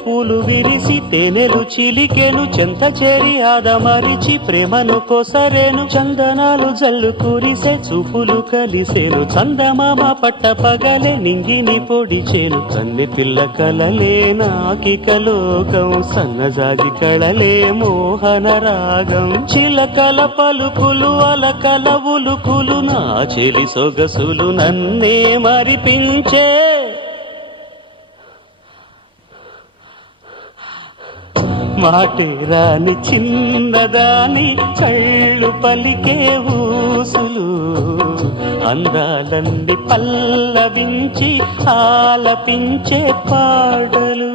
పూలు విరిసి తేనెలు చిలికెను చెంత చేరి ఆదమరిచి ప్రేమను కొసరేను చందనాలు జల్లు కురిసే చూపులు కలిసేను చందమామ పట్ట పగలే నింగిని పొడిచేను కన్నె పిల్ల కలలే నాకిక లోకం సన్నజాజి కళలే మోహన రాగం చిలకల పలుకులు అలకల ఉలుకులు నా చెలి సొగసులు నన్నే మరిపించే మాటు రాని చిన్నదాని కళ్ళు పలికే ఊసులు అందాలన్నీ పల్లవించి ఆలపించే పాటలు